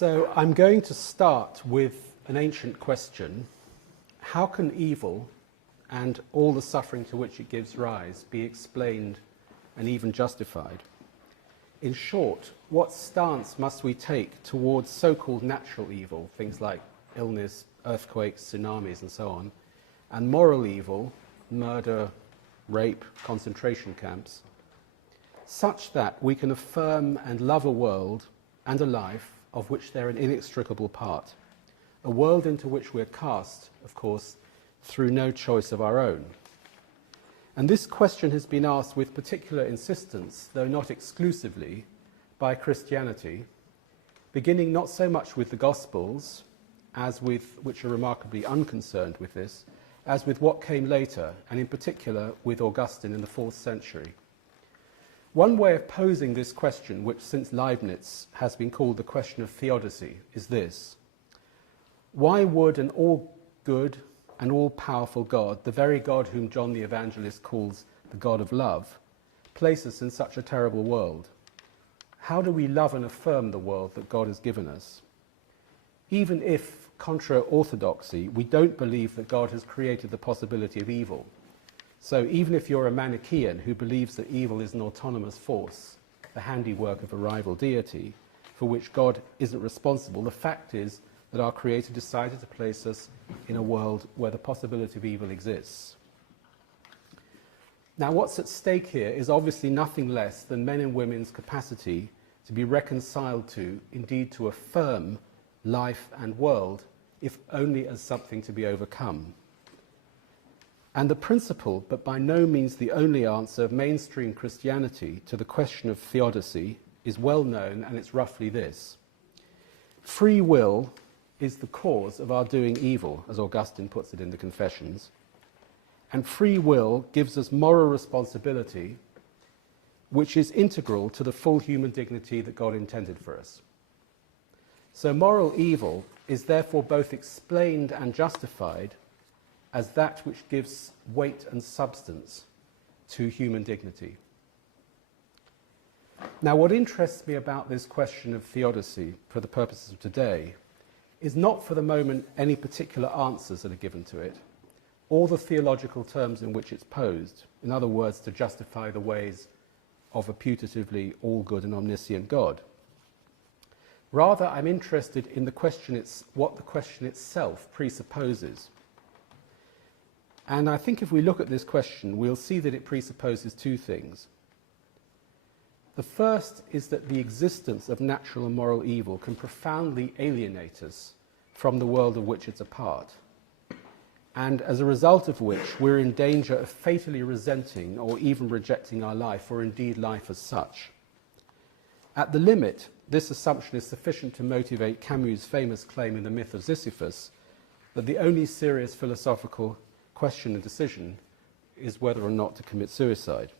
So I'm going to start with an ancient question. How can evil and all the suffering to which it gives rise be explained and even justified? In short, what stance must we take towards so-called natural evil, things like illness, earthquakes, tsunamis and so on, and moral evil, murder, rape, concentration camps, such that we can affirm and love a world and a life of which they're an inextricable part, a world into which we're cast, of course, through no choice of our own. And this question has been asked with particular insistence, though not exclusively, by Christianity, beginning not so much with the Gospels, which are remarkably unconcerned with this, as with what came later, and in particular with Augustine in the 4th century. One way of posing this question, which since Leibniz has been called the question of theodicy, is this: why would an all-good and all-powerful God, the very God whom John the Evangelist calls the God of love, place us in such a terrible world? How do we love and affirm the world that God has given us? Even if, contra orthodoxy, we don't believe that God has created the possibility of evil. So even if you're a Manichaean who believes that evil is an autonomous force, the handiwork of a rival deity, for which God isn't responsible, the fact is that our Creator decided to place us in a world where the possibility of evil exists. Now, what's at stake here is obviously nothing less than men and women's capacity to be reconciled to, indeed to affirm, life and world, if only as something to be overcome. And the principal, but by no means the only answer of mainstream Christianity to the question of theodicy is well known, and it's roughly this: free will is the cause of our doing evil, as Augustine puts it in the Confessions, and free will gives us moral responsibility, which is integral to the full human dignity that God intended for us. So moral evil is therefore both explained and justified as that which gives weight and substance to human dignity. Now, what interests me about this question of theodicy for the purposes of today is not for the moment any particular answers that are given to it, or the theological terms in which it's posed, in other words, to justify the ways of a putatively all-good and omniscient God. Rather, I'm interested in what the question itself presupposes. And I think if we look at this question, we'll see that it presupposes two things. The first is that the existence of natural and moral evil can profoundly alienate us from the world of which it's a part, and as a result of which we're in danger of fatally resenting or even rejecting our life, or indeed life as such. At the limit, this assumption is sufficient to motivate Camus' famous claim in The Myth of Sisyphus that the only serious philosophical question and decision is whether or not to commit suicide.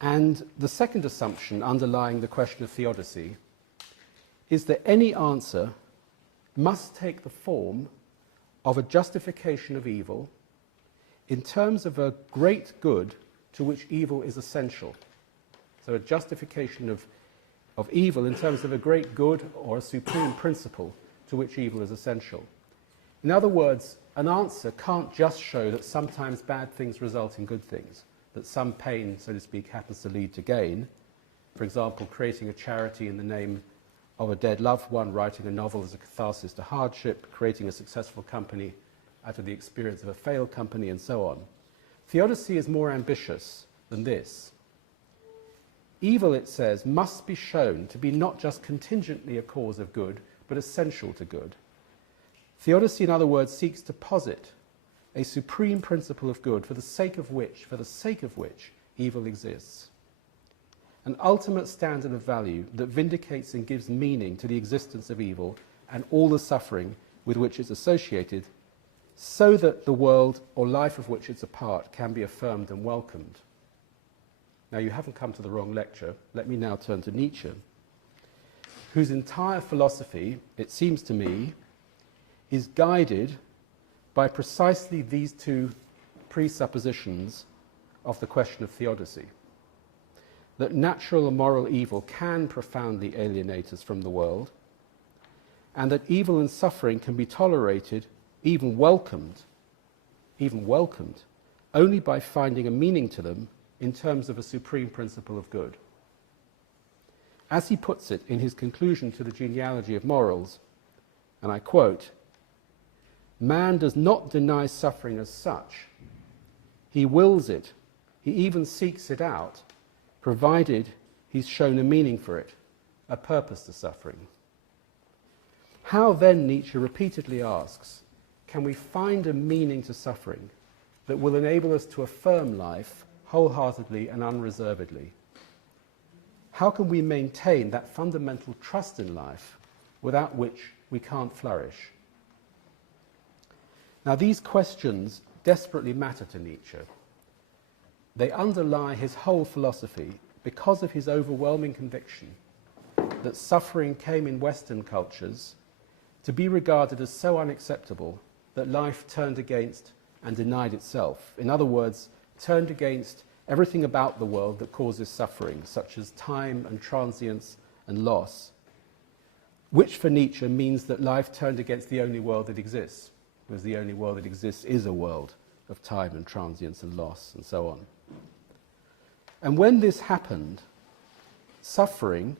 And the second assumption underlying the question of theodicy is that any answer must take the form of a justification of evil in terms of a great good to which evil is essential. So a justification of evil in terms of a great good or a supreme principle to which evil is essential. In other words, an answer can't just show that sometimes bad things result in good things, that some pain, so to speak, happens to lead to gain. For example, creating a charity in the name of a dead loved one, writing a novel as a catharsis to hardship, creating a successful company out of the experience of a failed company, and so on. Theodicy is more ambitious than this. Evil, it says, must be shown to be not just contingently a cause of good, but essential to good. Theodicy, in other words, seeks to posit a supreme principle of good for the sake of which evil exists. An ultimate standard of value that vindicates and gives meaning to the existence of evil and all the suffering with which it's associated, so that the world or life of which it's a part can be affirmed and welcomed. Now, you haven't come to the wrong lecture. Let me now turn to Nietzsche, whose entire philosophy, it seems to me, is guided by precisely these two presuppositions of the question of theodicy. that natural and moral evil can profoundly alienate us from the world, and that evil and suffering can be tolerated, even welcomed, only by finding a meaning to them in terms of a supreme principle of good. As he puts it in his conclusion to the genealogy of morals, and I quote, "Man does not deny suffering as such. He wills it, he even seeks it out, provided he's shown a meaning for it, a purpose to suffering." How then, Nietzsche repeatedly asks, can we find a meaning to suffering that will enable us to affirm life wholeheartedly and unreservedly? How can we maintain that fundamental trust in life without which we can't flourish? Now, these questions desperately matter to Nietzsche. They underlie his whole philosophy because of his overwhelming conviction that suffering came in Western cultures to be regarded as so unacceptable that life turned against and denied itself. In other words, turned against everything about the world that causes suffering, such as time and transience and loss, which for Nietzsche means that life turned against the only world that exists, because the only world that exists is a world of time and transience and loss and so on. And when this happened, suffering,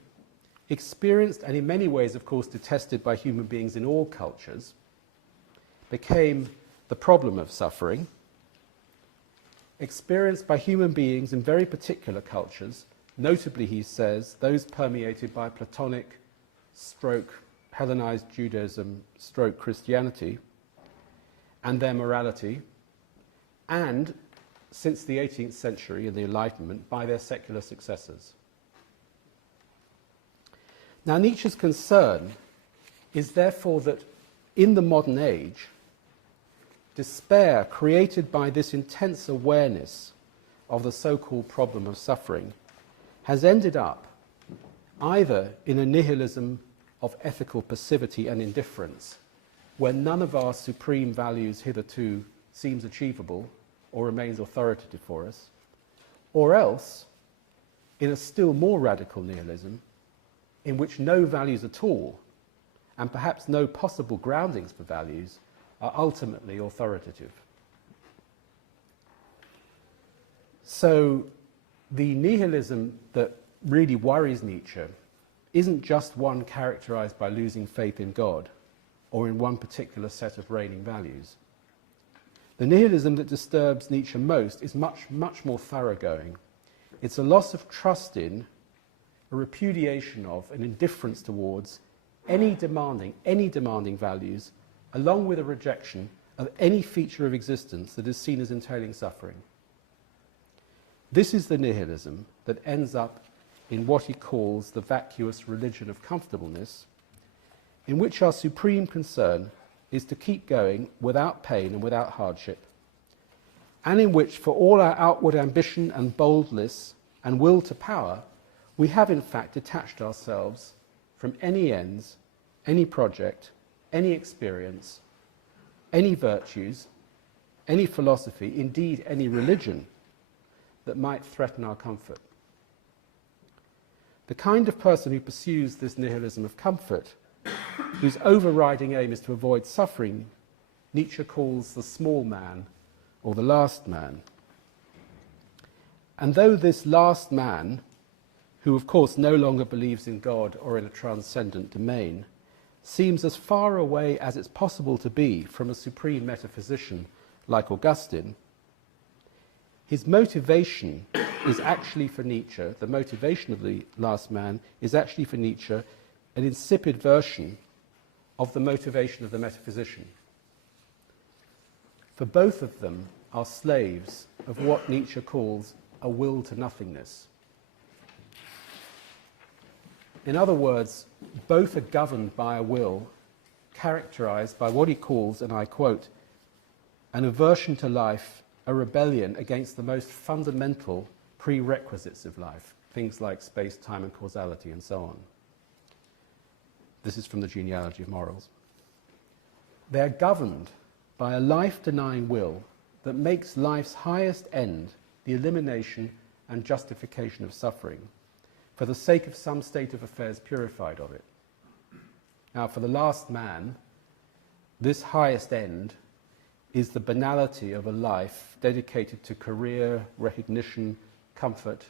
experienced and in many ways, of course, detested by human beings in all cultures, became the problem of suffering, experienced by human beings in very particular cultures, notably, he says, those permeated by Platonic stroke Hellenized Judaism stroke Christianity and their morality, and since the 18th century and the Enlightenment, by their secular successors. Now, Nietzsche's concern is therefore that in the modern age, despair created by this intense awareness of the so-called problem of suffering has ended up either in a nihilism of ethical passivity and indifference, where none of our supreme values hitherto seems achievable or remains authoritative for us, or else in a still more radical nihilism in which no values at all, and perhaps no possible groundings for values, are ultimately authoritative. So the nihilism that really worries Nietzsche isn't just one characterized by losing faith in God or in one particular set of reigning values. The nihilism that disturbs Nietzsche most is much, much more thoroughgoing. It's a loss of trust in, a repudiation of, an indifference towards any demanding values, along with a rejection of any feature of existence that is seen as entailing suffering. This is the nihilism that ends up in what he calls the vacuous religion of comfortableness, in which our supreme concern is to keep going without pain and without hardship, and in which, for all our outward ambition and boldness and will to power, we have in fact detached ourselves from any ends, any project, any experience, any virtues, any philosophy, indeed any religion that might threaten our comfort. The kind of person who pursues this nihilism of comfort, whose overriding aim is to avoid suffering, Nietzsche calls the small man or the last man. And though this last man, who of course no longer believes in God or in a transcendent domain, seems as far away as it's possible to be from a supreme metaphysician like Augustine, his motivation is actually for Nietzsche, the motivation of the last man is actually for Nietzsche an insipid version of the motivation of the metaphysician. For both of them are slaves of what Nietzsche calls a will to nothingness. In other words, both are governed by a will characterized by what he calls, and I quote, an aversion to life, a rebellion against the most fundamental prerequisites of life, things like space, time, and causality, and so on. This is from the Genealogy of Morals. They're governed by a life-denying will that makes life's highest end the elimination and justification of suffering, for the sake of some state of affairs purified of it. Now, for the last man, this highest end is the banality of a life dedicated to career, recognition, comfort,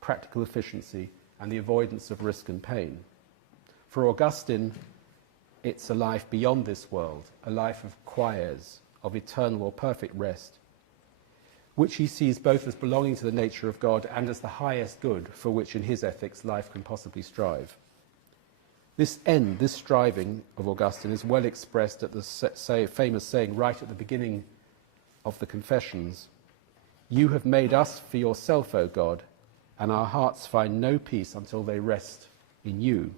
practical efficiency, and the avoidance of risk and pain. For Augustine, it's a life beyond this world, a life of quies, of eternal or perfect rest, which he sees both as belonging to the nature of God and as the highest good for which in his ethics life can possibly strive. This end, this striving of Augustine is well expressed at the famous saying right at the beginning of the Confessions, "You have made us for yourself, O God, and our hearts find no peace until they rest in you."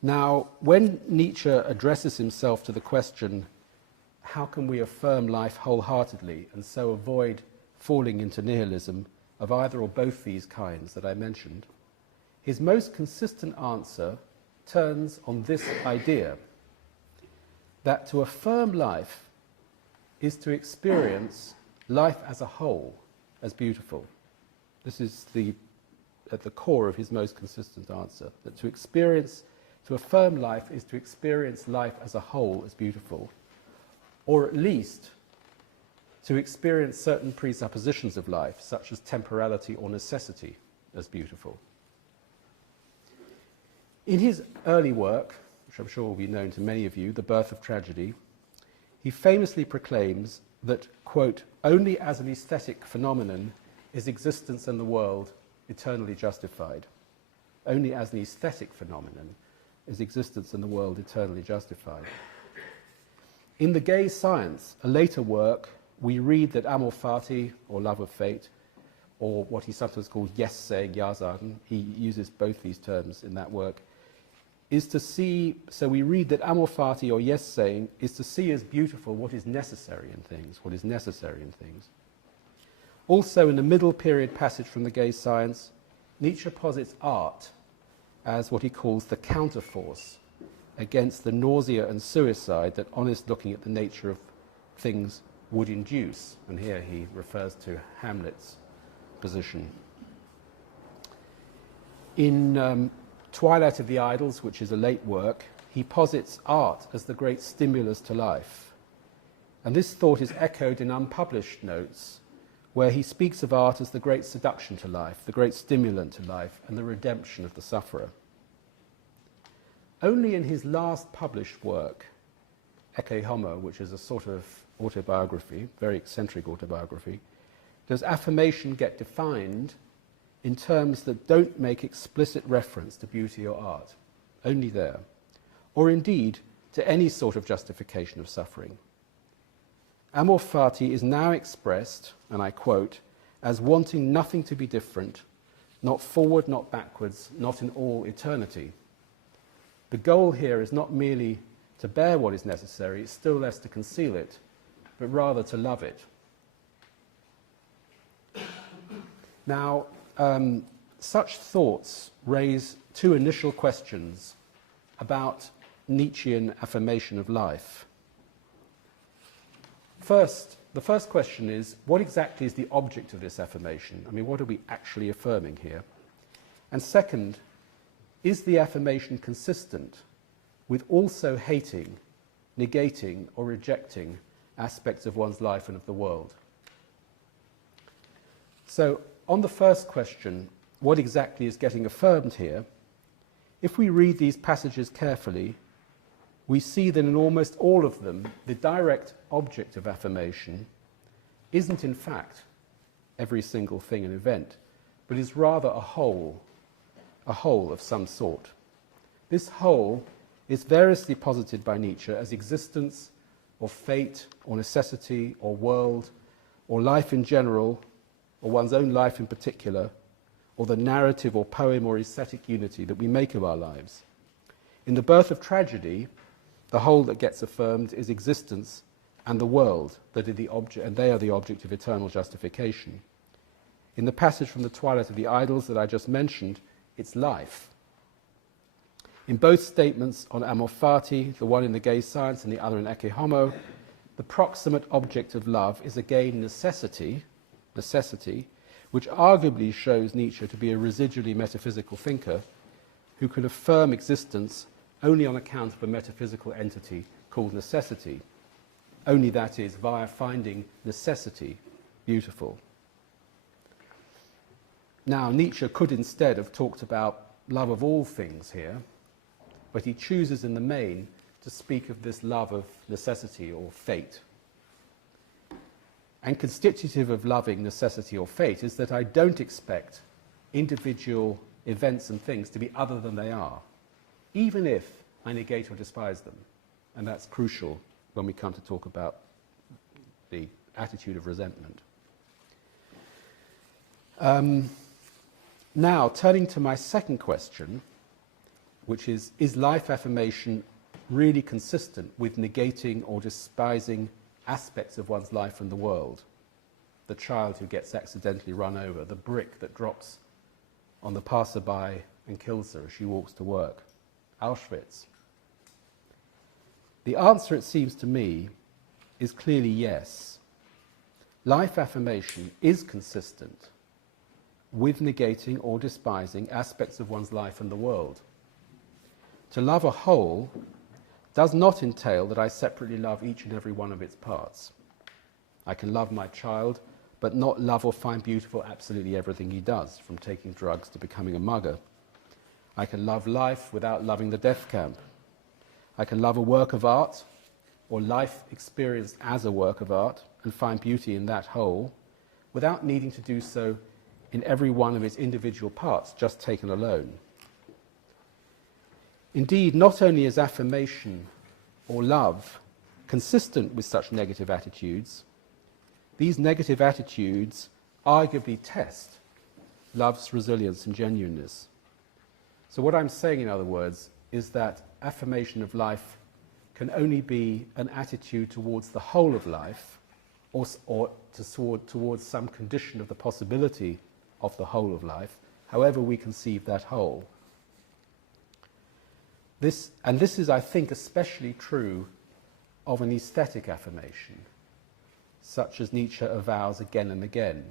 Now, when Nietzsche addresses himself to the question, how can we affirm life wholeheartedly and so avoid falling into nihilism of either or both these kinds that I mentioned, his most consistent answer turns on this idea, that to affirm life is to experience life as a whole as beautiful. This is at the core of his most consistent answer, that to affirm life is to experience life as a whole as beautiful, or at least to experience certain presuppositions of life, such as temporality or necessity, as beautiful. In his early work, which I'm sure will be known to many of you, The Birth of Tragedy, he famously proclaims that, quote, "only as an aesthetic phenomenon is existence and the world eternally justified." Only as an aesthetic phenomenon is existence and the world eternally justified. In The Gay Science, a later work, we read that Amor Fati, or love of fate, or what he sometimes calls yes-saying, Ja-sagen, he uses both these terms in that work, is to see, so we read that Amor Fati, or yes-saying, is to see as beautiful what is necessary in things, Also, in the middle period passage from The Gay Science, Nietzsche posits art as what he calls the counterforce against the nausea and suicide that honest looking at the nature of things would induce. And here he refers to Hamlet's position. In Twilight of the Idols, which is a late work, he posits art as the great stimulus to life. And this thought is echoed in unpublished notes, where he speaks of art as the great seduction to life, the great stimulant to life, and the redemption of the sufferer. Only in his last published work, Ecce Homo, which is a sort of autobiography, very eccentric autobiography, does affirmation get defined in terms that don't make explicit reference to beauty or art, only there, or indeed to any sort of justification of suffering. Amor Fati is now expressed, and I quote, as wanting nothing to be different, not forward, not backwards, not in all eternity. The goal here is not merely to bear what is necessary, still less to conceal it, but rather to love it. Now, such thoughts raise two initial questions about Nietzschean affirmation of life. First, the first question is, what exactly is the object of this affirmation? I mean, what are we actually affirming here? And second, is the affirmation consistent with also hating, negating, or rejecting aspects of one's life and of the world? So, on the first question, what exactly is getting affirmed here? If we read these passages carefully, we see that in almost all of them, the direct object of affirmation isn't in fact every single thing and event, but is rather a whole of some sort. This whole is variously posited by Nietzsche as existence, or fate, or necessity, or world, or life in general, or one's own life in particular, or the narrative or poem or aesthetic unity that we make of our lives. In The Birth of Tragedy, the whole that gets affirmed is existence and the world, that are the object, and they are the object of eternal justification. In the passage from the Twilight of the Idols that I just mentioned, it's life. In both statements on Amor Fati, the one in The Gay Science and the other in Ecce Homo, the proximate object of love is again necessity, which arguably shows Nietzsche to be a residually metaphysical thinker who could affirm existence only on account of a metaphysical entity called necessity, only, that is, via finding necessity beautiful. Now, Nietzsche could instead have talked about love of all things here, but he chooses in the main to speak of this love of necessity or fate. And constitutive of loving necessity or fate is that I don't expect individual events and things to be other than they are, even if I negate or despise them. And that's crucial when we come to talk about the attitude of resentment. Now, turning to my second question, which is life affirmation really consistent with negating or despising aspects of one's life and the world? The child who gets accidentally run over, the brick that drops on the passerby and kills her as she walks to work, Auschwitz. The answer, it seems to me, is clearly yes. Life affirmation is consistent with negating or despising aspects of one's life and the world. To love a whole does not entail that I separately love each and every one of its parts. I can love my child, but not love or find beautiful absolutely everything he does, from taking drugs to becoming a mugger. I can love life without loving the death camp. I can love a work of art, or life experienced as a work of art, and find beauty in that whole, without needing to do so in every one of its individual parts, just taken alone. Indeed, not only is affirmation or love consistent with such negative attitudes, these negative attitudes arguably test love's resilience and genuineness. So what I'm saying, in other words, is that affirmation of life can only be an attitude towards the whole of life, or towards some condition of the possibility of the whole of life, however we conceive that whole. This is, I think, especially true of an aesthetic affirmation, such as Nietzsche avows again and again.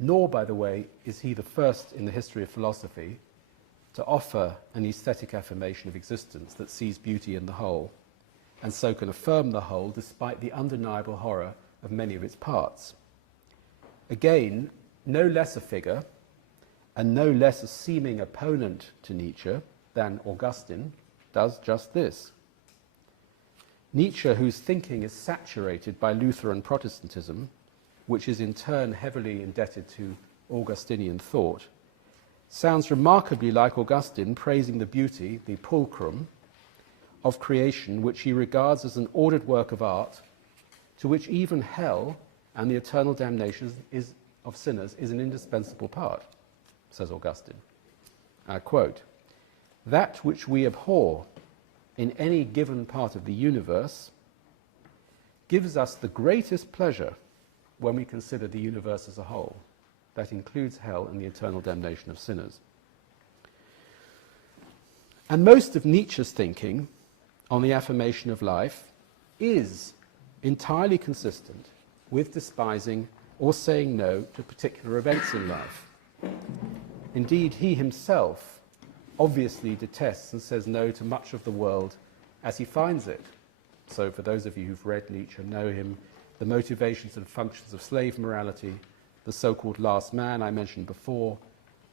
Nor, by the way, is he the first in the history of philosophy to offer an aesthetic affirmation of existence that sees beauty in the whole, and so can affirm the whole despite the undeniable horror of many of its parts. Again, no less a figure, and no less a seeming opponent to Nietzsche than Augustine, does just this. Nietzsche, whose thinking is saturated by Lutheran Protestantism, which is in turn heavily indebted to Augustinian thought, sounds remarkably like Augustine praising the beauty, the pulchrum, of creation, which he regards as an ordered work of art, to which even hell and the eternal damnation of sinners is an indispensable part, says Augustine. I quote, "That which we abhor in any given part of the universe gives us the greatest pleasure when we consider the universe as a whole." That includes hell and the eternal damnation of sinners. And most of Nietzsche's thinking on the affirmation of life is entirely consistent with despising or saying no to particular events in life. Indeed, he himself obviously detests and says no to much of the world as he finds it. So for those of you who've read Nietzsche, know him, the motivations and functions of slave morality, the so-called last man I mentioned before,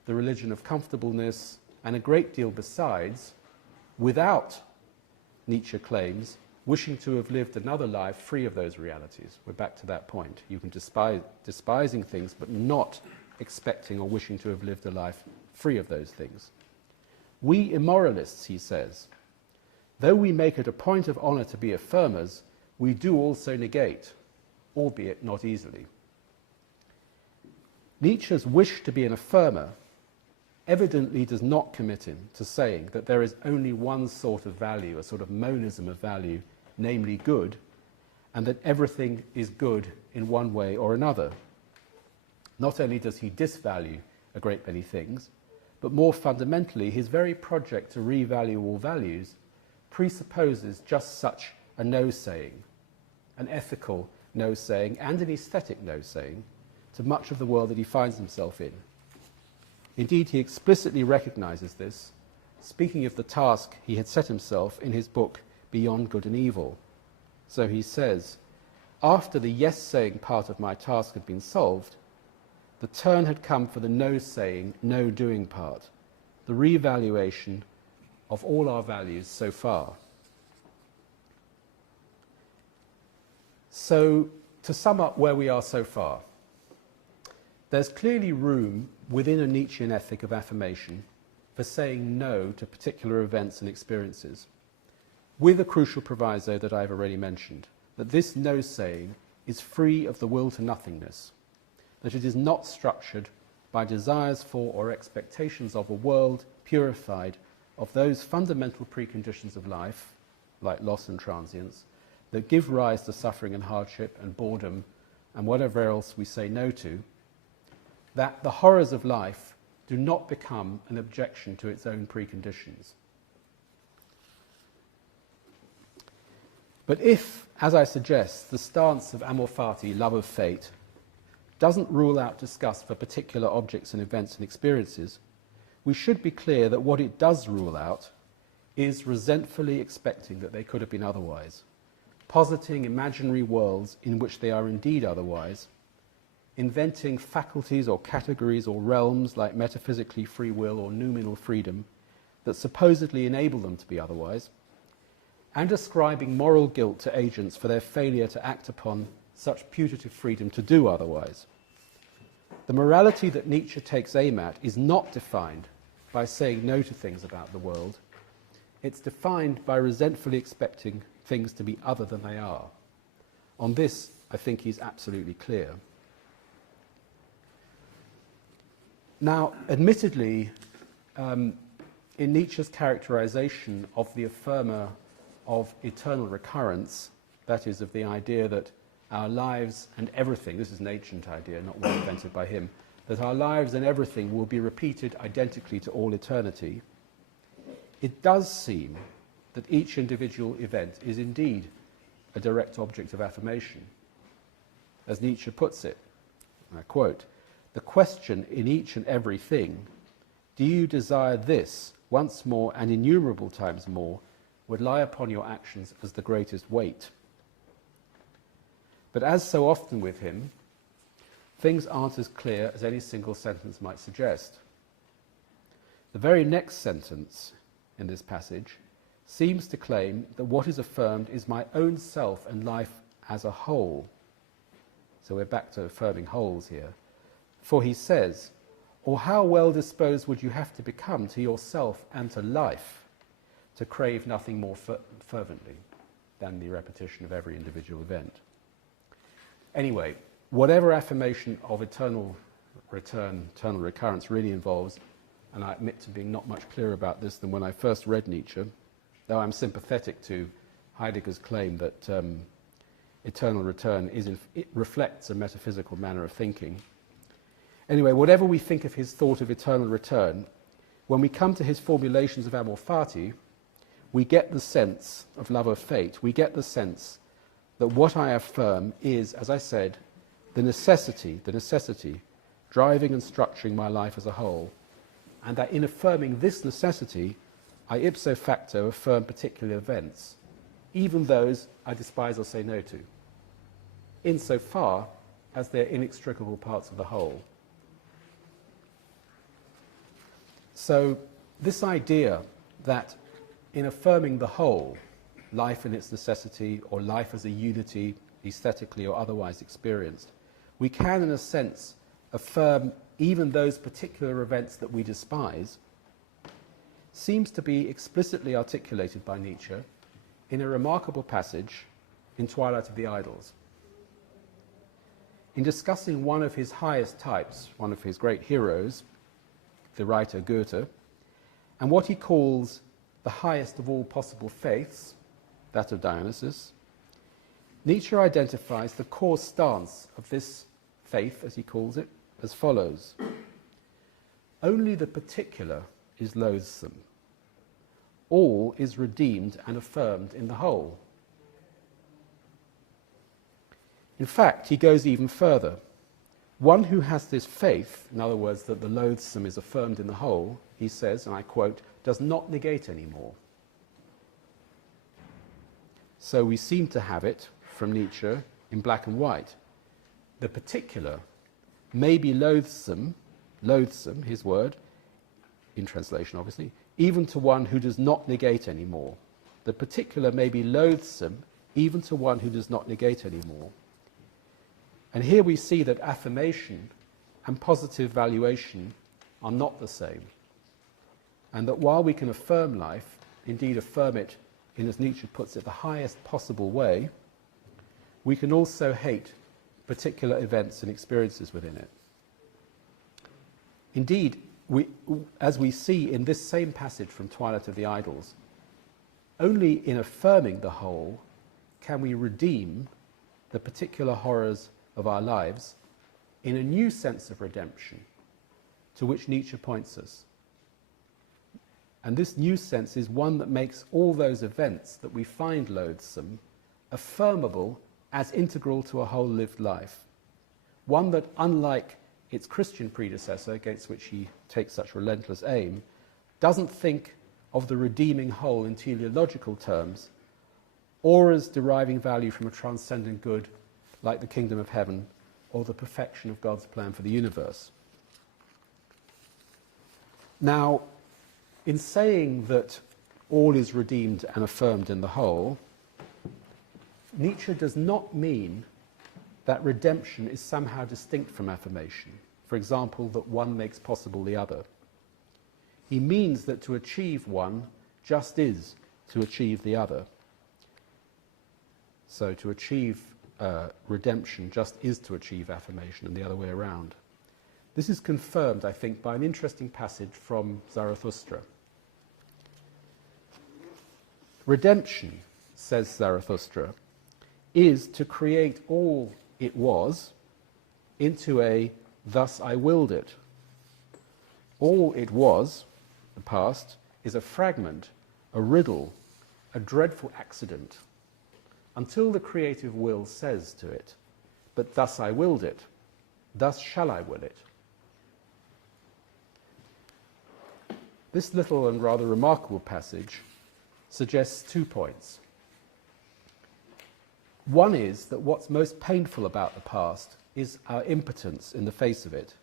the religion of comfortableness, and a great deal besides, without, Nietzsche claims, wishing to have lived another life free of those realities. We're back to that point. You can despising things, but not expecting or wishing to have lived a life free of those things. We immoralists, he says, though we make it a point of honor to be affirmers, we do also negate, albeit not easily. Nietzsche's wish to be an affirmer evidently does not commit him to saying that there is only one sort of value, a sort of monism of value, namely good, and that everything is good in one way or another. Not only does he disvalue a great many things, but more fundamentally, his very project to revalue all values presupposes just such a no saying, an ethical no-saying and an aesthetic no-saying to much of the world that he finds himself in. Indeed, he explicitly recognizes this, speaking of the task he had set himself in his book Beyond Good and Evil. So he says, after the yes-saying part of my task had been solved, the turn had come for the no-saying, no-doing part, the reevaluation of all our values so far. So, to sum up where we are so far, there's clearly room within a Nietzschean ethic of affirmation for saying no to particular events and experiences, with a crucial proviso that I've already mentioned, that this no-saying is free of the will to nothingness, that it is not structured by desires for or expectations of a world purified of those fundamental preconditions of life, like loss and transience, that give rise to suffering and hardship and boredom and whatever else we say no to, that the horrors of life do not become an objection to its own preconditions. But if, as I suggest, the stance of Amor Fati, love of fate, doesn't rule out disgust for particular objects and events and experiences, we should be clear that what it does rule out is resentfully expecting that they could have been otherwise, positing imaginary worlds in which they are indeed otherwise, inventing faculties or categories or realms like metaphysically free will or noumenal freedom that supposedly enable them to be otherwise, and ascribing moral guilt to agents for their failure to act upon such putative freedom to do otherwise. The morality that Nietzsche takes aim at is not defined by saying no to things about the world. It's defined by resentfully expecting things to be other than they are. On this, I think he's absolutely clear. Now, admittedly, in Nietzsche's characterization of the affirmer of eternal recurrence, that is, of the idea that our lives and everything, this is an ancient idea, not one invented by him, that our lives and everything will be repeated identically to all eternity, it does seem that each individual event is indeed a direct object of affirmation. As Nietzsche puts it, and I quote, "The question in each and every thing, do you desire this once more and innumerable times more, would lie upon your actions as the greatest weight." But as so often with him, things aren't as clear as any single sentence might suggest. The very next sentence in this passage seems to claim that what is affirmed is my own self and life as a whole. So we're back to affirming wholes here. For he says, or how well disposed would you have to become to yourself and to life to crave nothing more fervently than the repetition of every individual event. Anyway, whatever affirmation of eternal return, eternal recurrence really involves, and I admit to being not much clearer about this than when I first read Nietzsche, though I'm sympathetic to Heidegger's claim that eternal return it reflects a metaphysical manner of thinking. Anyway, whatever we think of his thought of eternal return, when we come to his formulations of Amor Fati, we get the sense of love of fate. We get the sense that what I affirm is, as I said, the necessity driving and structuring my life as a whole, and that in affirming this necessity, I ipso facto affirm particular events, even those I despise or say no to, insofar as they're inextricable parts of the whole. So this idea that in affirming the whole, life in its necessity, or life as a unity, aesthetically or otherwise experienced, we can, in a sense, affirm even those particular events that we despise, seems to be explicitly articulated by Nietzsche in a remarkable passage in Twilight of the Idols. In discussing one of his highest types, one of his great heroes, the writer Goethe, and what he calls the highest of all possible faiths, that of Dionysus, Nietzsche identifies the core stance of this faith, as he calls it, as follows: only the particular is loathsome. All is redeemed and affirmed in the whole. In fact, he goes even further. One who has this faith, in other words, that the loathsome is affirmed in the whole, he says, and I quote, does not negate anymore. So we seem to have it from Nietzsche in black and white. The particular may be loathsome, his word, in translation obviously, even to one who does not negate anymore. The particular may be loathsome even to one who does not negate anymore. And here we see that affirmation and positive valuation are not the same. And that while we can affirm life, indeed affirm it in, as Nietzsche puts it, the highest possible way, we can also hate particular events and experiences within it. Indeed, as we see in this same passage from Twilight of the Idols, only in affirming the whole can we redeem the particular horrors of our lives in a new sense of redemption to which Nietzsche points us. And this new sense is one that makes all those events that we find loathsome affirmable as integral to a whole lived life. One that, unlike its Christian predecessor, against which he takes such relentless aim, doesn't think of the redeeming whole in teleological terms, or as deriving value from a transcendent good like the kingdom of heaven or the perfection of God's plan for the universe. Now, in saying that all is redeemed and affirmed in the whole, Nietzsche does not mean that redemption is somehow distinct from affirmation. For example, that one makes possible the other. He means that to achieve one just is to achieve the other. So to achieve redemption just is to achieve affirmation and the other way around. This is confirmed, I think, by an interesting passage from Zarathustra. Redemption, says Zarathustra, is to create all it was into a thus I willed it. All it was, the past, is a fragment, a riddle, a dreadful accident, until the creative will says to it, but thus I willed it, thus shall I will it. This little and rather remarkable passage suggests 2 points. One is that what's most painful about the past is our impotence in the face of it,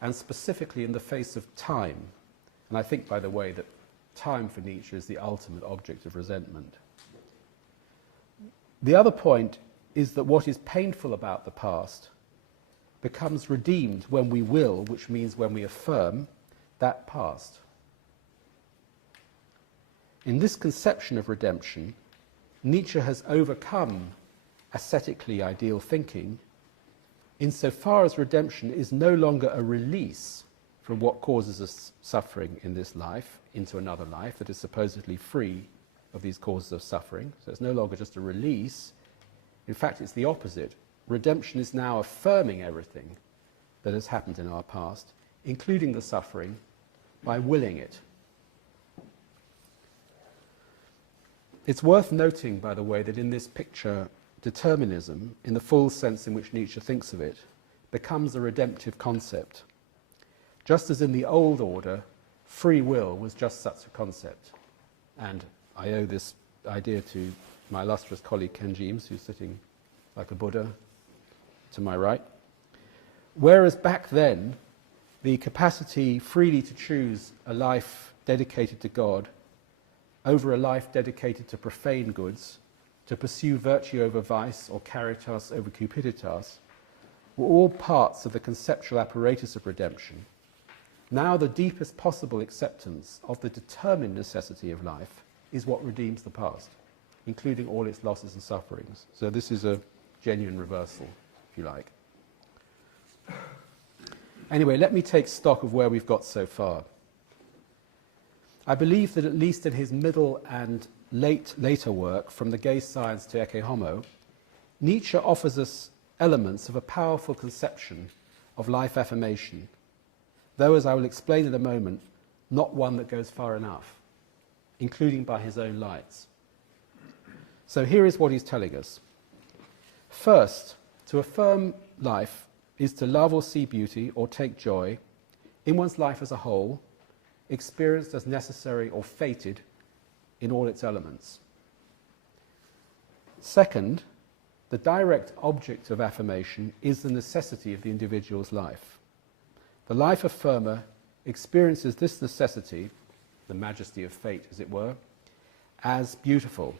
and specifically in the face of time. And I think, by the way, that time for Nietzsche is the ultimate object of resentment. The other point is that what is painful about the past becomes redeemed when we will, which means when we affirm that past. In this conception of redemption, Nietzsche has overcome ascetically ideal thinking insofar as redemption is no longer a release from what causes us suffering in this life into another life that is supposedly free of these causes of suffering. So it's no longer just a release. In fact, it's the opposite. Redemption is now affirming everything that has happened in our past, including the suffering, by willing it. It's worth noting, by the way, that in this picture, determinism, in the full sense in which Nietzsche thinks of it, becomes a redemptive concept. Just as in the old order, free will was just such a concept. And I owe this idea to my illustrious colleague Ken Jeames, who's sitting like a Buddha to my right. Whereas back then, the capacity freely to choose a life dedicated to God over a life dedicated to profane goods, to pursue virtue over vice or caritas over cupiditas, were all parts of the conceptual apparatus of redemption. Now the deepest possible acceptance of the determined necessity of life is what redeems the past, including all its losses and sufferings. So this is a genuine reversal, if you like. Anyway, let me take stock of where we've got so far. I believe that at least in his middle and later work, From the Gay Science to Ecce Homo, Nietzsche offers us elements of a powerful conception of life affirmation, though, as I will explain in a moment, not one that goes far enough, including by his own lights. So here is what he's telling us. First, To affirm life is to love or see beauty or take joy in one's life as a whole, experienced as necessary or fated in all its elements. Second, the direct object of affirmation is the necessity of the individual's life. The life affirmer experiences this necessity, the majesty of fate as it were, as beautiful.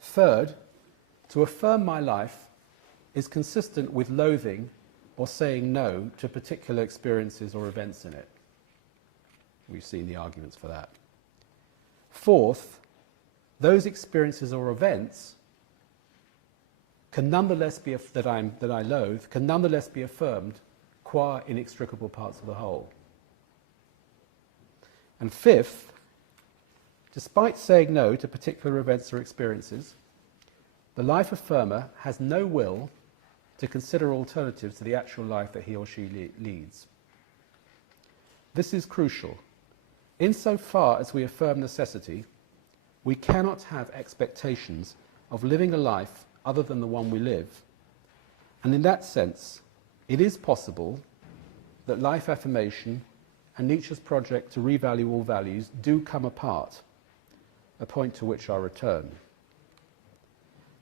Third, to affirm my life is consistent with loathing or saying no to particular experiences or events in it. We've seen the arguments for that. Fourth, those experiences or events can nonetheless be that I loathe can nonetheless be affirmed qua inextricable parts of the whole. And fifth, despite saying no to particular events or experiences, the life affirmer has no will to consider alternatives to the actual life that he or she leads. This is crucial. Insofar as we affirm necessity, we cannot have expectations of living a life other than the one we live. And in that sense, it is possible that life affirmation and Nietzsche's project to revalue all values do come apart, a point to which I'll return.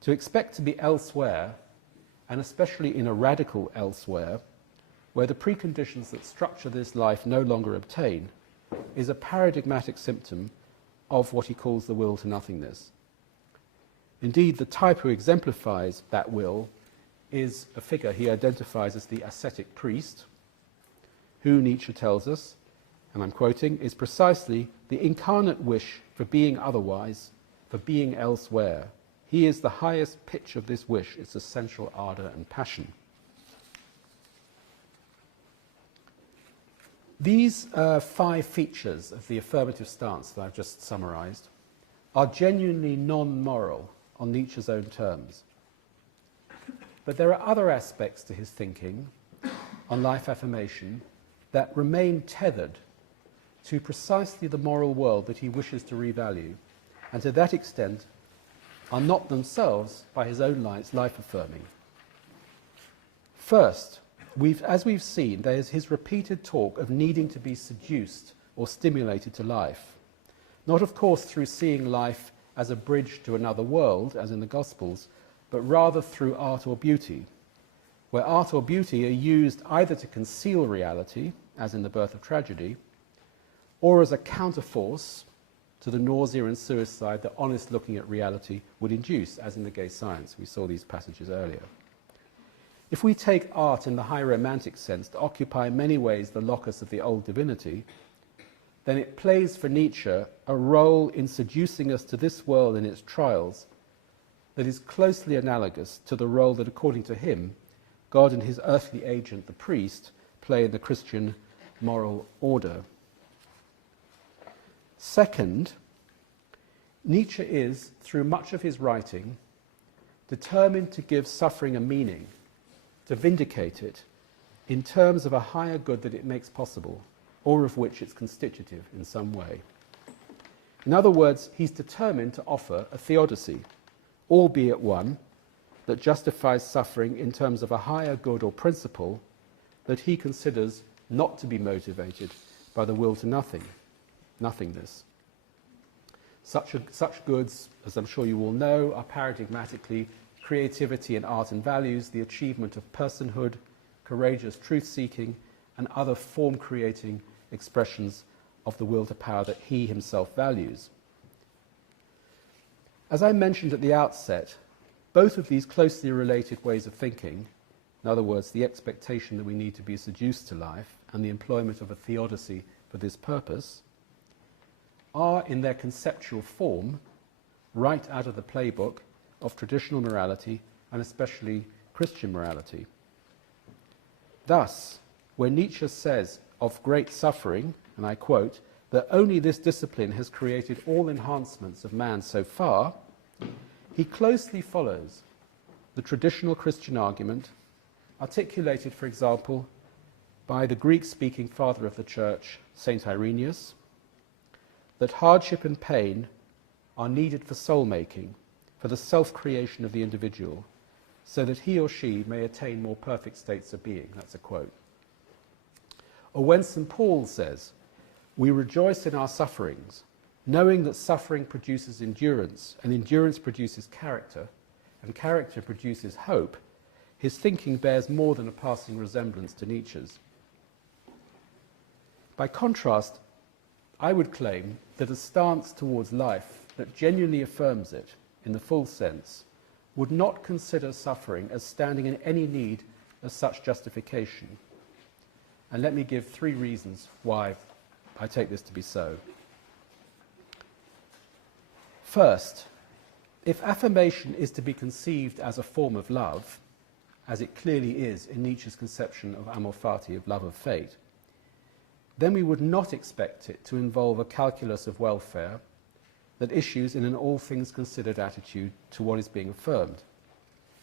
To expect to be elsewhere, and especially in a radical elsewhere, where the preconditions that structure this life no longer obtain, is a paradigmatic symptom of what he calls the will to nothingness. Indeed, the type who exemplifies that will is a figure he identifies as the ascetic priest, who, Nietzsche tells us, and I'm quoting, is precisely the incarnate wish for being otherwise, for being elsewhere. He is the highest pitch of this wish, its essential ardour and passion. These 5 features of the affirmative stance that I've just summarised are genuinely non-moral on Nietzsche's own terms. But there are other aspects to his thinking on life affirmation that remain tethered to precisely the moral world that he wishes to revalue, and to that extent are not themselves, by his own lights, life-affirming. First, as we've seen, there is his repeated talk of needing to be seduced or stimulated to life. Not, of course, through seeing life as a bridge to another world, as in the Gospels, but rather through art or beauty, where art or beauty are used either to conceal reality, as in The Birth of Tragedy, or as a counterforce to the nausea and suicide that honest looking at reality would induce, as in The Gay Science. We saw these passages earlier. If we take art in the high romantic sense to occupy in many ways the locus of the old divinity, then it plays for Nietzsche a role in seducing us to this world and its trials that is closely analogous to the role that, according to him, God and his earthly agent, the priest, play in the Christian moral order. Second, Nietzsche is, through much of his writing, determined to give suffering a meaning, to vindicate it in terms of a higher good that it makes possible, or of which it's constitutive in some way. In other words, he's determined to offer a theodicy, albeit one that justifies suffering in terms of a higher good or principle that he considers not to be motivated by the will to nothingness. Such goods, as I'm sure you all know, are paradigmatically creativity in art and values, the achievement of personhood, courageous truth-seeking, and other form-creating expressions of the will to power that he himself values. As I mentioned at the outset, both of these closely related ways of thinking, in other words, the expectation that we need to be seduced to life and the employment of a theodicy for this purpose, are in their conceptual form right out of the playbook of traditional morality and especially Christian morality. Thus, when Nietzsche says of great suffering, and I quote, that only this discipline has created all enhancements of man so far, he closely follows the traditional Christian argument articulated, for example, by the Greek-speaking father of the Church, St. Irenaeus, that hardship and pain are needed for soul-making, for the self-creation of the individual, so that he or she may attain more perfect states of being. That's a quote. Or when St. Paul says, we rejoice in our sufferings, knowing that suffering produces endurance, and endurance produces character, and character produces hope, his thinking bears more than a passing resemblance to Nietzsche's. By contrast, I would claim that a stance towards life that genuinely affirms it in the full sense would not consider suffering as standing in any need of such justification. And let me give 3 reasons why I take this to be so. First, if affirmation is to be conceived as a form of love, as it clearly is in Nietzsche's conception of Amor Fati, of love of fate, then we would not expect it to involve a calculus of welfare that issues in an all things considered attitude to what is being affirmed,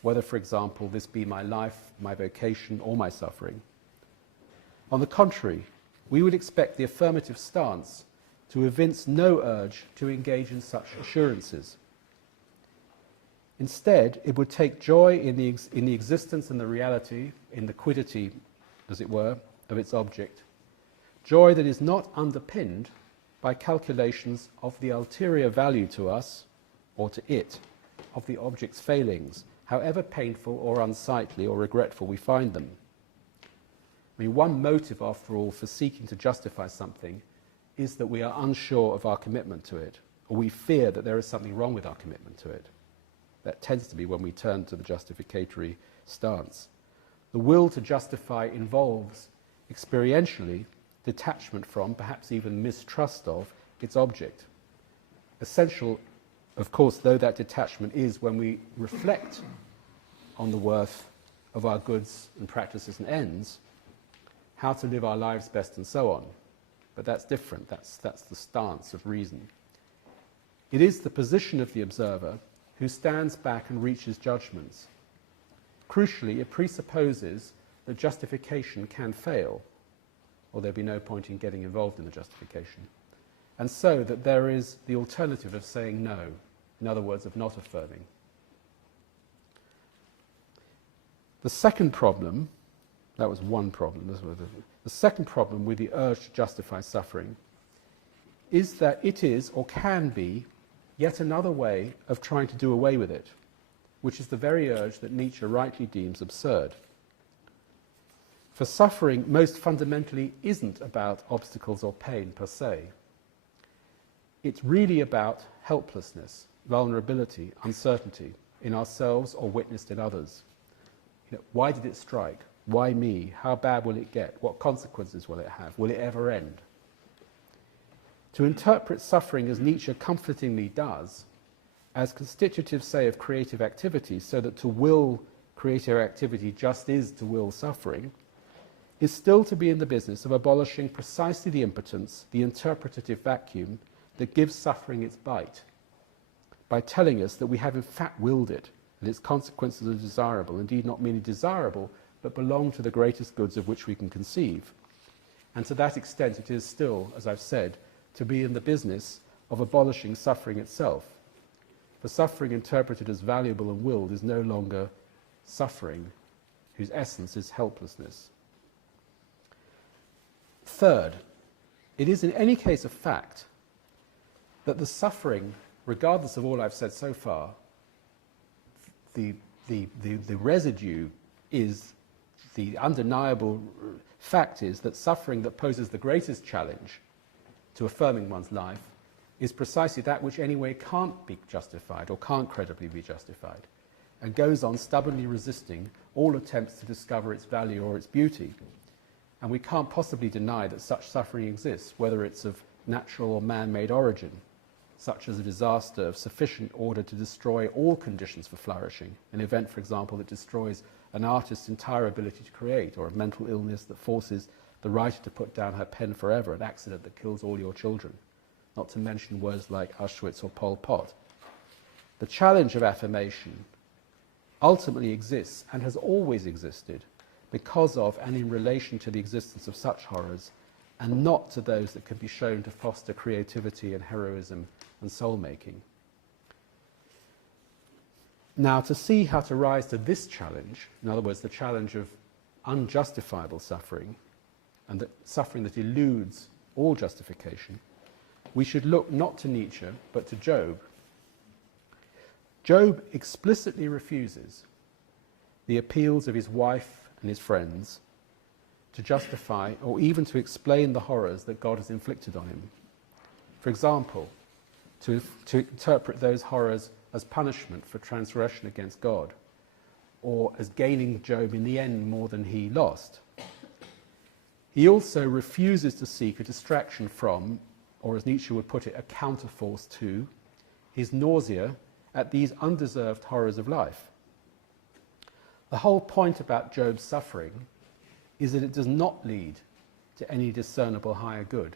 whether, for example, this be my life, my vocation, or my suffering. On the contrary, we would expect the affirmative stance to evince no urge to engage in such assurances. Instead, it would take joy in the existence and the reality, in the quiddity, as it were, of its object, joy that is not underpinned by calculations of the ulterior value to us, or to it, of the object's failings, however painful or unsightly or regretful we find them. I mean, one motive, after all, for seeking to justify something is that we are unsure of our commitment to it, or we fear that there is something wrong with our commitment to it. That tends to be when we turn to the justificatory stance. The will to justify involves, experientially, detachment from, perhaps even mistrust of, its object. Essential, of course, though that detachment is when we reflect on the worth of our goods and practices and ends, how to live our lives best and so on. But that's different. That's the stance of reason. It is the position of the observer who stands back and reaches judgments. Crucially, it presupposes that justification can fail, or there'd be no point in getting involved in the justification. And so that there is the alternative of saying no, in other words, of not affirming. The second problem, that was one problem, the second problem with the urge to justify suffering is that it is, or can be, yet another way of trying to do away with it, which is the very urge that Nietzsche rightly deems absurd. For suffering, most fundamentally, isn't about obstacles or pain per se. It's really about helplessness, vulnerability, uncertainty in ourselves or witnessed in others. Why did it strike? Why me? How bad will it get? What consequences will it have? Will it ever end? To interpret suffering, as Nietzsche comfortingly does, as constitutive, say, of creative activity, so that to will creative activity just is to will suffering, is still to be in the business of abolishing precisely the impotence, the interpretative vacuum that gives suffering its bite, by telling us that we have in fact willed it, and its consequences are desirable, indeed not merely desirable, but belong to the greatest goods of which we can conceive. And to that extent it is still, as I've said, to be in the business of abolishing suffering itself. For suffering interpreted as valuable and willed is no longer suffering, whose essence is helplessness. Third, it is in any case a fact that the suffering, regardless of all I've said so far, the residue is, the undeniable fact is that suffering that poses the greatest challenge to affirming one's life is precisely that which anyway can't be justified or can't credibly be justified, and goes on stubbornly resisting all attempts to discover its value or its beauty. And we can't possibly deny that such suffering exists, whether it's of natural or man-made origin, such as a disaster of sufficient order to destroy all conditions for flourishing, an event, for example, that destroys an artist's entire ability to create, or a mental illness that forces the writer to put down her pen forever, an accident that kills all your children, not to mention words like Auschwitz or Pol Pot. The challenge of affirmation ultimately exists and has always existed because of and in relation to the existence of such horrors, and not to those that can be shown to foster creativity and heroism and soul-making. Now, to see how to rise to this challenge, in other words, the challenge of unjustifiable suffering, and the suffering that eludes all justification, we should look not to Nietzsche, but to Job. Job explicitly refuses the appeals of his wife and his friends to justify or even to explain the horrors that God has inflicted on him. For example, to interpret those horrors as punishment for transgression against God, or as gaining Job in the end more than he lost. He also refuses to seek a distraction from, or as Nietzsche would put it, a counterforce to, his nausea at these undeserved horrors of life. The whole point about Job's suffering is that it does not lead to any discernible higher good.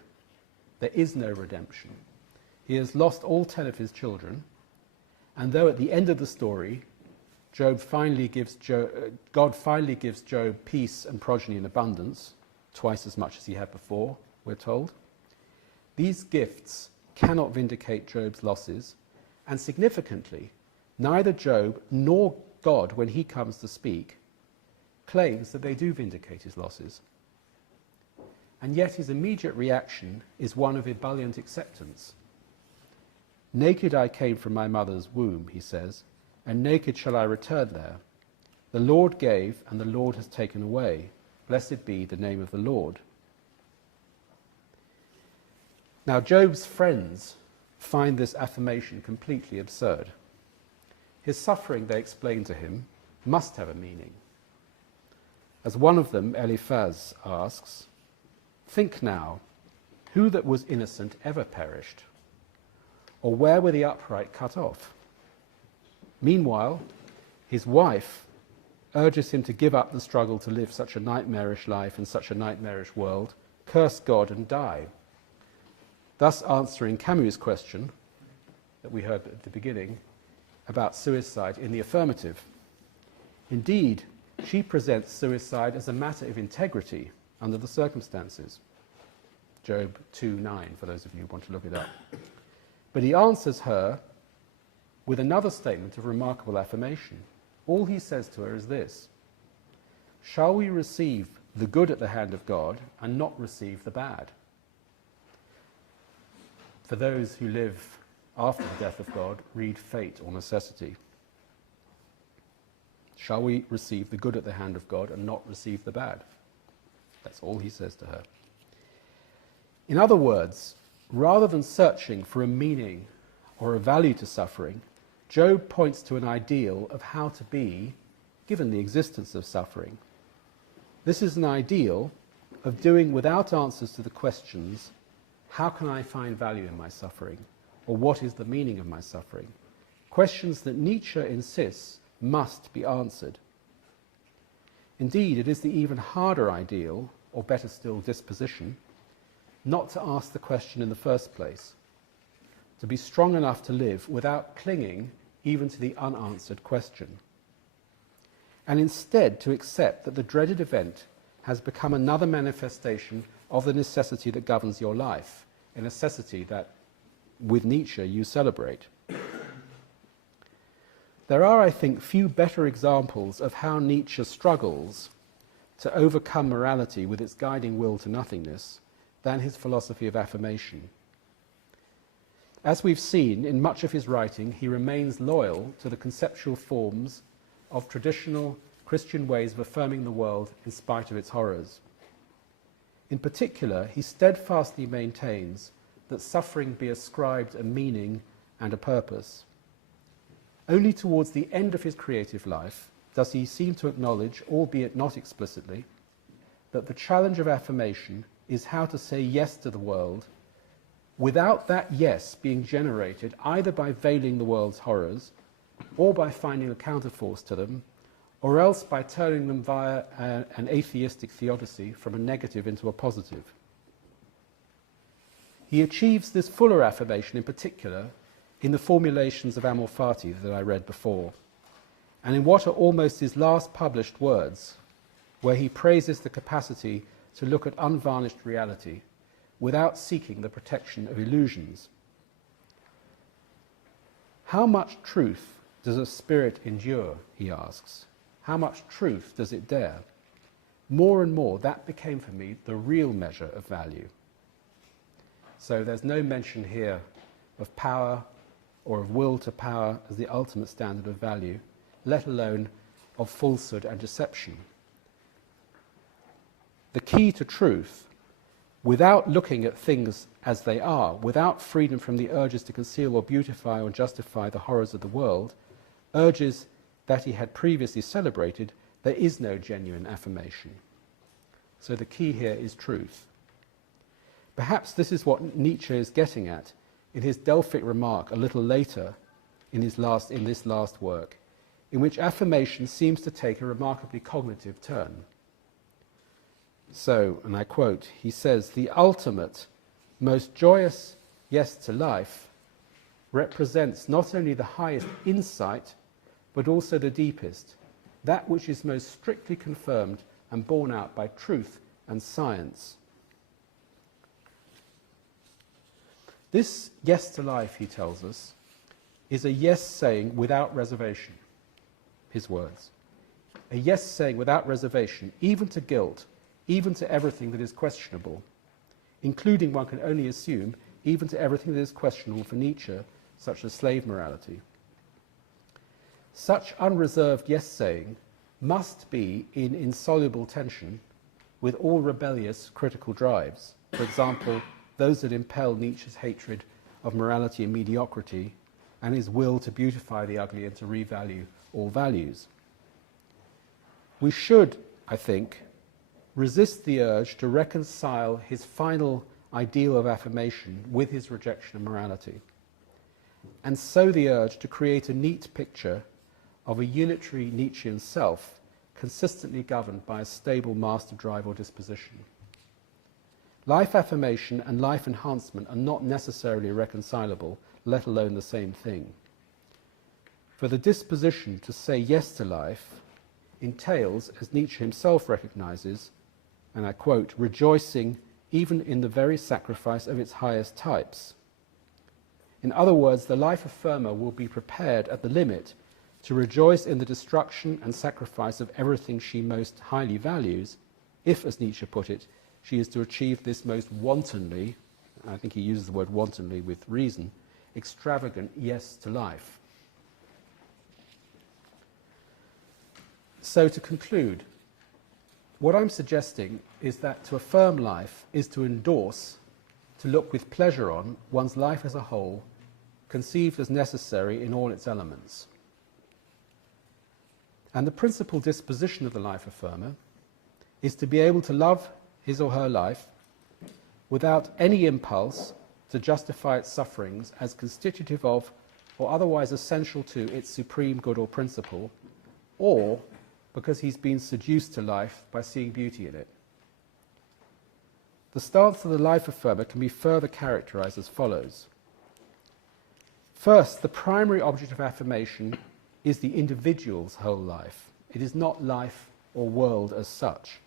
There is no redemption. He has lost all 10 of his children, and though at the end of the story, God finally gives Job peace and progeny in abundance, twice as much as he had before, we're told, these gifts cannot vindicate Job's losses, and significantly, neither Job nor God, when he comes to speak, claims that they do vindicate his losses. And yet his immediate reaction is one of ebullient acceptance. Naked I came from my mother's womb, he says, and naked shall I return there. The Lord gave, and the Lord has taken away. Blessed be the name of the Lord. Now, Job's friends find this affirmation completely absurd. His suffering, they explain to him, must have a meaning. As one of them, Eliphaz, asks, "Think now, who that was innocent ever perished? Or where were the upright cut off?" Meanwhile, his wife urges him to give up the struggle to live such a nightmarish life in such a nightmarish world, curse God and die. Thus answering Camus' question that we heard at the beginning about suicide in the affirmative. Indeed, she presents suicide as a matter of integrity under the circumstances. Job 2:9, for those of you who want to look it up. But he answers her with another statement of remarkable affirmation. All he says to her is this: shall we receive the good at the hand of God and not receive the bad? For those who live after the death of God, read fate or necessity. Shall we receive the good at the hand of God and not receive the bad? That's all he says to her. In other words, rather than searching for a meaning or a value to suffering, Job points to an ideal of how to be, given the existence of suffering. This is an ideal of doing without answers to the questions, how can I find value in my suffering? Or what is the meaning of my suffering? Questions that Nietzsche insists must be answered. Indeed, it is the even harder ideal, or better still, disposition, not to ask the question in the first place, to be strong enough to live without clinging even to the unanswered question, and instead to accept that the dreaded event has become another manifestation of the necessity that governs your life, a necessity that, with Nietzsche, you celebrate. There are, I think, few better examples of how Nietzsche struggles to overcome morality with its guiding will to nothingness than his philosophy of affirmation. As we've seen, in much of his writing, he remains loyal to the conceptual forms of traditional Christian ways of affirming the world in spite of its horrors. In particular, he steadfastly maintains that suffering be ascribed a meaning and a purpose. Only towards the end of his creative life does he seem to acknowledge, albeit not explicitly, that the challenge of affirmation is how to say yes to the world without that yes being generated either by veiling the world's horrors or by finding a counterforce to them, or else by turning them via an atheistic theodicy from a negative into a positive. He achieves this fuller affirmation in particular in the formulations of Amor Fati that I read before, and in what are almost his last published words, where he praises the capacity to look at unvarnished reality without seeking the protection of illusions. How much truth does a spirit endure, he asks? How much truth does it dare? More and more, that became for me the real measure of value. So there's no mention here of power or of will to power as the ultimate standard of value, let alone of falsehood and deception. The key to truth, without looking at things as they are, without freedom from the urges to conceal or beautify or justify the horrors of the world, urges that he had previously celebrated, there is no genuine affirmation. So the key here is truth. Perhaps this is what Nietzsche is getting at in his Delphic remark a little later in this last work, in which affirmation seems to take a remarkably cognitive turn. So, and I quote, he says, "The ultimate, most joyous yes to life represents not only the highest insight, but also the deepest, that which is most strictly confirmed and borne out by truth and science." This yes to life, he tells us, is a yes saying without reservation, his words. A yes saying without reservation, even to guilt, even to everything that is questionable, including, one can only assume, even to everything that is questionable for Nietzsche, such as slave morality. Such unreserved yes-saying must be in insoluble tension with all rebellious critical drives, for example, those that impel Nietzsche's hatred of morality and mediocrity and his will to beautify the ugly and to revalue all values. We should, I think, resist the urge to reconcile his final ideal of affirmation with his rejection of morality, and so the urge to create a neat picture of a unitary Nietzschean self consistently governed by a stable master drive or disposition. Life affirmation and life enhancement are not necessarily reconcilable, let alone the same thing. For the disposition to say yes to life entails, as Nietzsche himself recognizes, and I quote, "rejoicing even in the very sacrifice of its highest types." In other words, the life affirmer will be prepared at the limit to rejoice in the destruction and sacrifice of everything she most highly values, if, as Nietzsche put it, she is to achieve this most wantonly, I think he uses the word wantonly with reason, extravagant yes to life. So to conclude, what I'm suggesting is that to affirm life is to endorse, to look with pleasure on one's life as a whole, conceived as necessary in all its elements. And the principal disposition of the life affirmer is to be able to love his or her life without any impulse to justify its sufferings as constitutive of or otherwise essential to its supreme good or principle, or because he's been seduced to life by seeing beauty in it. The stance of the life affirmer can be further characterized as follows. First, the primary object of affirmation is the individual's whole life. It is not life or world as such.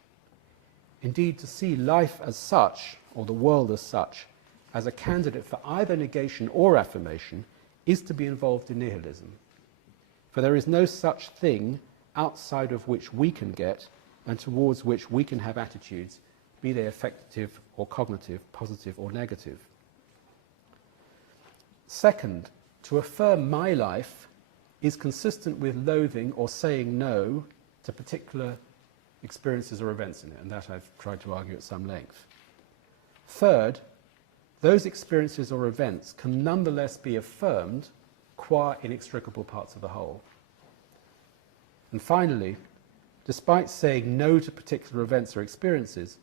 Indeed, to see life as such, or the world as such, as a candidate for either negation or affirmation, is to be involved in nihilism. For there is no such thing outside of which we can get and towards which we can have attitudes, be they affective or cognitive, positive or negative. Second, to affirm my life is consistent with loathing or saying no to particular experiences or events in it, and that I've tried to argue at some length. Third, those experiences or events can nonetheless be affirmed qua inextricable parts of the whole. And finally, despite saying no to particular events or experiences,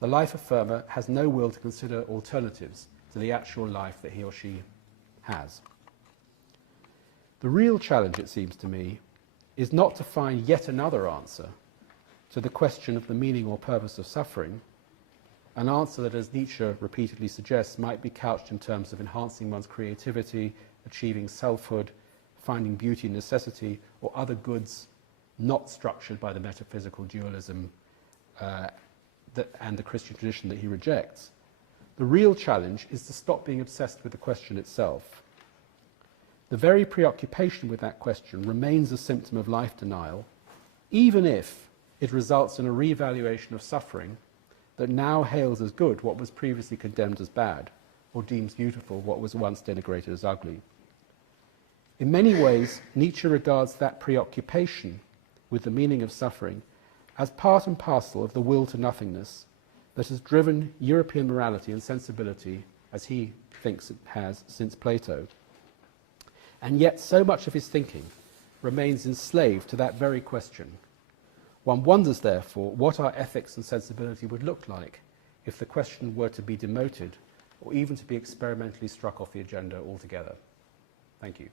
the life affirmer has no will to consider alternatives to the actual life that he or she has. The real challenge, it seems to me, is not to find yet another answer to the question of the meaning or purpose of suffering, an answer that, as Nietzsche repeatedly suggests, might be couched in terms of enhancing one's creativity, achieving selfhood, finding beauty in necessity, or other goods not structured by the metaphysical dualism and the Christian tradition that he rejects. The real challenge is to stop being obsessed with the question itself. The very preoccupation with that question remains a symptom of life denial, even if it results in a revaluation of suffering that now hails as good what was previously condemned as bad, or deems beautiful what was once denigrated as ugly. In many ways, Nietzsche regards that preoccupation with the meaning of suffering as part and parcel of the will to nothingness that has driven European morality and sensibility, as he thinks it has, since Plato. And yet so much of his thinking remains enslaved to that very question. One wonders, therefore, what our ethics and sensibility would look like if the question were to be demoted or even to be experimentally struck off the agenda altogether. Thank you.